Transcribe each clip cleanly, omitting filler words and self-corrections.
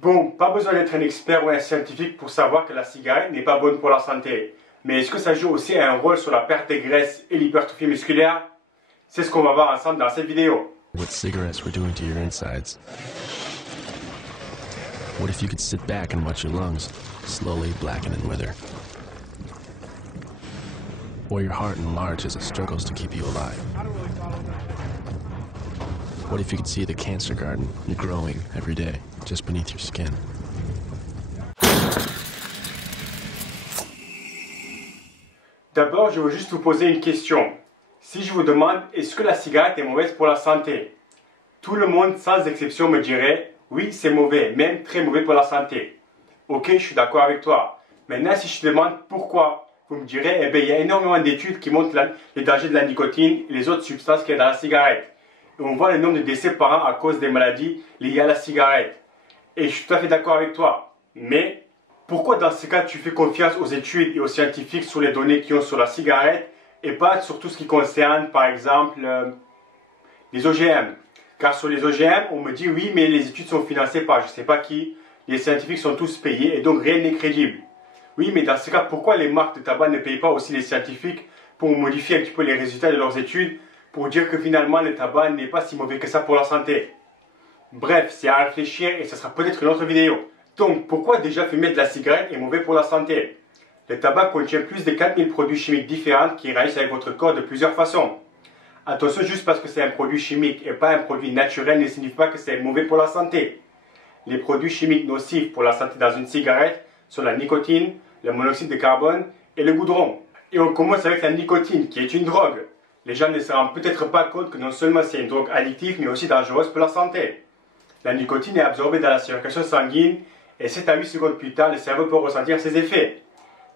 Bon, pas besoin d'être un expert ou un scientifique pour savoir que la cigarette n'est pas bonne pour la santé. Mais est-ce que ça joue aussi un rôle sur la perte de graisse et l'hypertrophie musculaire? C'est ce qu'on va voir ensemble dans cette vidéo. What cigarettes were doing to your insides. What if you could sit back and watch your lungs slowly blacken and wither? Or your heart enlarge as it struggles to keep you alive? What if you could see the cancer garden growing every day just beneath your skin? D'abord, je veux juste vous poser une question. Si je vous demande, est-ce que la cigarette est mauvaise pour la santé? Tout le monde, sans exception, me dirait, oui, c'est mauvais, même très mauvais pour la santé. Ok, je suis d'accord avec toi. Maintenant, si je te demande pourquoi, vous me direz, eh bien, il y a énormément d'études qui montrent les dangers de la nicotine et les autres substances qu'il y a dans la cigarette. Et on voit le nombre de décès par an à cause des maladies liées à la cigarette. Et je suis tout à fait d'accord avec toi. Mais pourquoi dans ce cas tu fais confiance aux études et aux scientifiques sur les données qu'ils ont sur la cigarette et pas sur tout ce qui concerne par exemple les OGM? Car sur les OGM on me dit oui mais les études sont financées par je ne sais pas qui, les scientifiques sont tous payés et donc rien n'est crédible. Oui mais dans ce cas pourquoi les marques de tabac ne payent pas aussi les scientifiques pour modifier un petit peu les résultats de leurs études pour dire que finalement le tabac n'est pas si mauvais que ça pour la santé? Bref, c'est à réfléchir et ce sera peut-être une autre vidéo. Donc, pourquoi déjà fumer de la cigarette est mauvais pour la santé? Le tabac contient plus de 4000 produits chimiques différents qui réagissent avec votre corps de plusieurs façons. Attention, juste parce que c'est un produit chimique et pas un produit naturel ne signifie pas que c'est mauvais pour la santé. Les produits chimiques nocifs pour la santé dans une cigarette sont la nicotine, le monoxyde de carbone et le goudron. Et on commence avec la nicotine, qui est une drogue. Les gens ne se rendent peut-être pas compte que non seulement c'est une drogue addictive, mais aussi dangereuse pour la santé. La nicotine est absorbée dans la circulation sanguine et 7 à 8 secondes plus tard, le cerveau peut ressentir ses effets.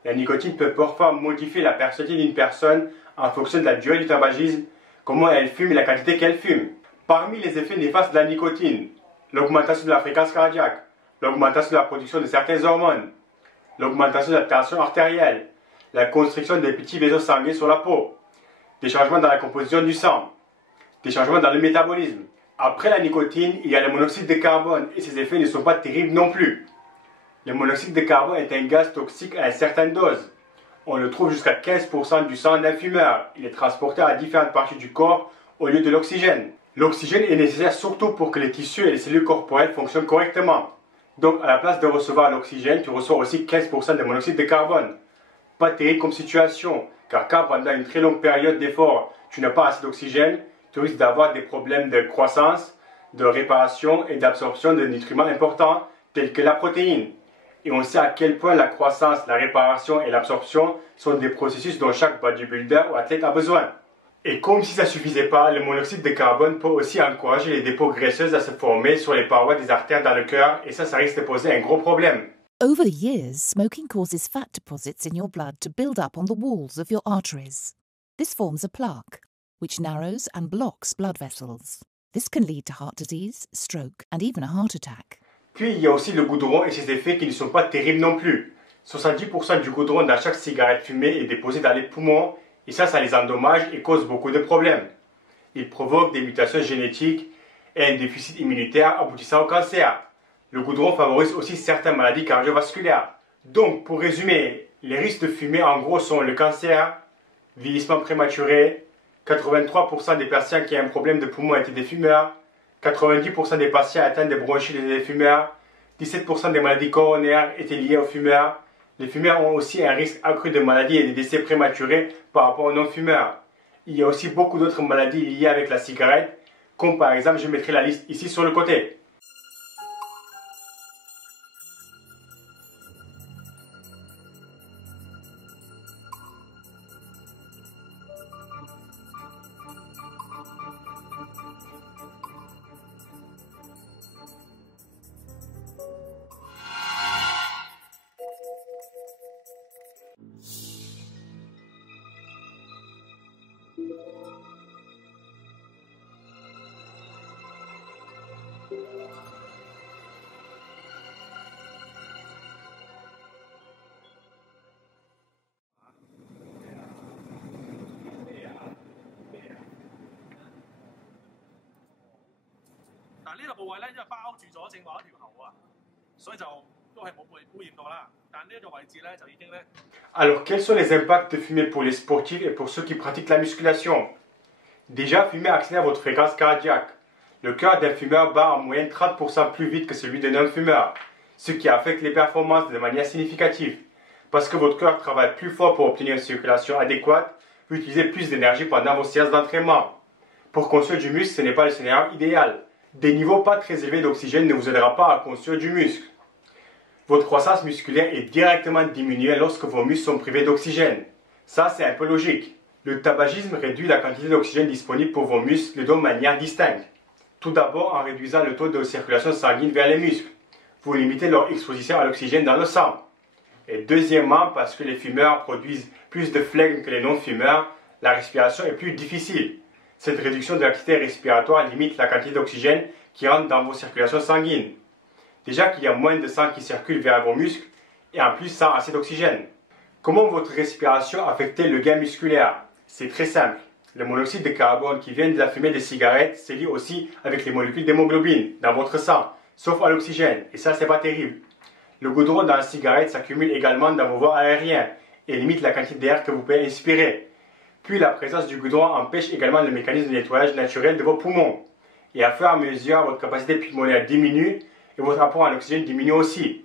La nicotine peut parfois modifier la personnalité d'une personne en fonction de la durée du tabagisme, comment elle fume et la quantité qu'elle fume. Parmi les effets néfastes de la nicotine, l'augmentation de la fréquence cardiaque, l'augmentation de la production de certaines hormones, l'augmentation de la tension artérielle, la constriction des petits vaisseaux sanguins sur la peau, des changements dans la composition du sang, des changements dans le métabolisme. Après la nicotine, il y a le monoxyde de carbone et ses effets ne sont pas terribles non plus. Le monoxyde de carbone est un gaz toxique à une certaine dose. On le trouve jusqu'à 15% du sang d'un fumeur. Il est transporté à différentes parties du corps au lieu de l'oxygène. L'oxygène est nécessaire surtout pour que les tissus et les cellules corporelles fonctionnent correctement. Donc à la place de recevoir l'oxygène, tu reçois aussi 15% de monoxyde de carbone. Pas terrible comme situation, car quand pendant une très longue période d'effort, tu n'as pas assez d'oxygène, tu risques d'avoir des problèmes de croissance, de réparation et d'absorption de nutriments importants tels que la protéine. Et on sait à quel point la croissance, la réparation et l'absorption sont des processus dont chaque bodybuilder ou athlète a besoin. Et comme si ça ne suffisait pas, le monoxyde de carbone peut aussi encourager les dépôts graisseuses à se former sur les parois des artères dans le cœur et ça risque de poser un gros problème. Over the years, smoking causes fat deposits in your blood to build up on the walls of your arteries. This forms a plaque, which narrows and blocks blood vessels. This can lead to heart disease, stroke, and even a heart attack. Puis il y a aussi le goudron et ses effets qui ne sont pas terribles non plus. 70% du goudron dans chaque cigarette fumée est déposé dans les poumons et ça les endommage et cause beaucoup de problèmes. Il provoque des mutations génétiques et un déficit immunitaire aboutissant au cancer. Le goudron favorise aussi certaines maladies cardiovasculaires. Donc, pour résumer, les risques de fumer en gros sont le cancer, vieillissement prématuré, 83% des patients qui ont un problème de poumon étaient des fumeurs, 90% des patients atteints de bronchites étaient des fumeurs, 17% des maladies coronaires étaient liées aux fumeurs. Les fumeurs ont aussi un risque accru de maladies et de décès prématurés par rapport aux non-fumeurs. Il y a aussi beaucoup d'autres maladies liées avec la cigarette, comme par exemple, je mettrai la liste ici sur le côté.嗱呢個部位咧，因為包住咗正話嗰條喉啊， Alors, quels sont les impacts de fumer pour les sportifs et pour ceux qui pratiquent la musculation? Déjà, fumer accélère votre fréquence cardiaque. Le cœur d'un fumeur bat en moyenne 30% plus vite que celui d'un non-fumeur, ce qui affecte les performances de manière significative. Parce que votre cœur travaille plus fort pour obtenir une circulation adéquate, vous utilisez plus d'énergie pendant vos séances d'entraînement. Pour construire du muscle, ce n'est pas le scénario idéal. Des niveaux pas très élevés d'oxygène ne vous aidera pas à construire du muscle. Votre croissance musculaire est directement diminuée lorsque vos muscles sont privés d'oxygène. Ça, c'est un peu logique. Le tabagisme réduit la quantité d'oxygène disponible pour vos muscles de manière distincte. Tout d'abord en réduisant le taux de circulation sanguine vers les muscles. Vous limitez leur exposition à l'oxygène dans le sang. Et deuxièmement, parce que les fumeurs produisent plus de flegme que les non-fumeurs, la respiration est plus difficile. Cette réduction de l'activité respiratoire limite la quantité d'oxygène qui rentre dans vos circulations sanguines. Déjà qu'il y a moins de sang qui circule vers vos muscles et en plus sans assez d'oxygène. Comment votre respiration affecte-t-elle le gain musculaire? C'est très simple. Le monoxyde de carbone qui vient de la fumée des cigarettes se lie aussi avec les molécules d'hémoglobine dans votre sang, sauf à l'oxygène, et ça c'est pas terrible. Le goudron dans la cigarette s'accumule également dans vos voies aériennes et limite la quantité d'air que vous pouvez inspirer. Puis la présence du goudron empêche également le mécanisme de nettoyage naturel de vos poumons. Et à fur et à mesure, votre capacité pulmonaire diminue et votre apport en oxygène diminue aussi.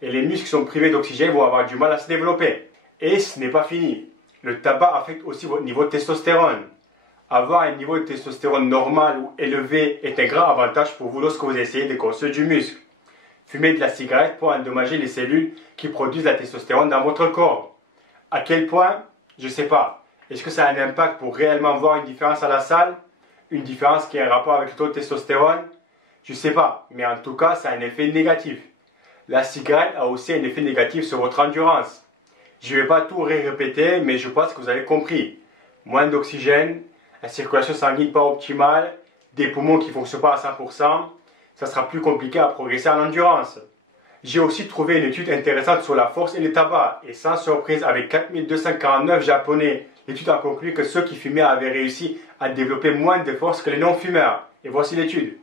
Et les muscles qui sont privés d'oxygène vont avoir du mal à se développer. Et ce n'est pas fini. Le tabac affecte aussi votre niveau de testostérone. Avoir un niveau de testostérone normal ou élevé est un grand avantage pour vous lorsque vous essayez de construire du muscle. Fumer de la cigarette peut endommager les cellules qui produisent la testostérone dans votre corps. À quel point? Je ne sais pas. Est-ce que ça a un impact pour réellement voir une différence à la salle? Une différence qui a un rapport avec le taux de testostérone? Je ne sais pas, mais en tout cas, ça a un effet négatif. La cigarette a aussi un effet négatif sur votre endurance. Je ne vais pas tout répéter, mais je pense que vous avez compris. Moins d'oxygène, la circulation sanguine pas optimale, des poumons qui ne fonctionnent pas à 100%, ça sera plus compliqué à progresser en endurance. J'ai aussi trouvé une étude intéressante sur la force et le tabac, et sans surprise, avec 4249 Japonais, l'étude a conclu que ceux qui fumaient avaient réussi à développer moins de force que les non-fumeurs. Et voici l'étude.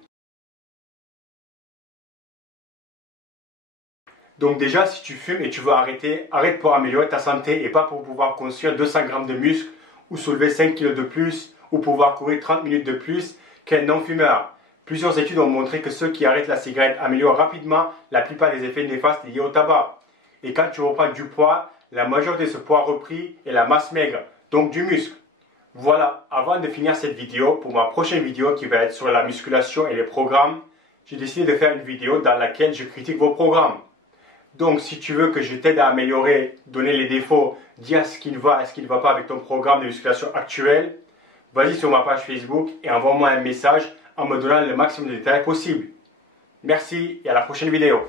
Donc déjà, si tu fumes et tu veux arrêter, arrête pour améliorer ta santé et pas pour pouvoir construire 200 grammes de muscles ou soulever 5 kg de plus ou pouvoir courir 30 minutes de plus qu'un non-fumeur. Plusieurs études ont montré que ceux qui arrêtent la cigarette améliorent rapidement la plupart des effets néfastes liés au tabac. Et quand tu reprends du poids, la majorité de ce poids repris est la masse maigre, donc du muscle. Voilà, avant de finir cette vidéo, pour ma prochaine vidéo qui va être sur la musculation et les programmes, j'ai décidé de faire une vidéo dans laquelle je critique vos programmes. Donc si tu veux que je t'aide à améliorer, donner les défauts, dire ce qui va et ce qui ne va pas avec ton programme de musculation actuel, vas-y sur ma page Facebook et envoie-moi un message en me donnant le maximum de détails possible. Merci et à la prochaine vidéo.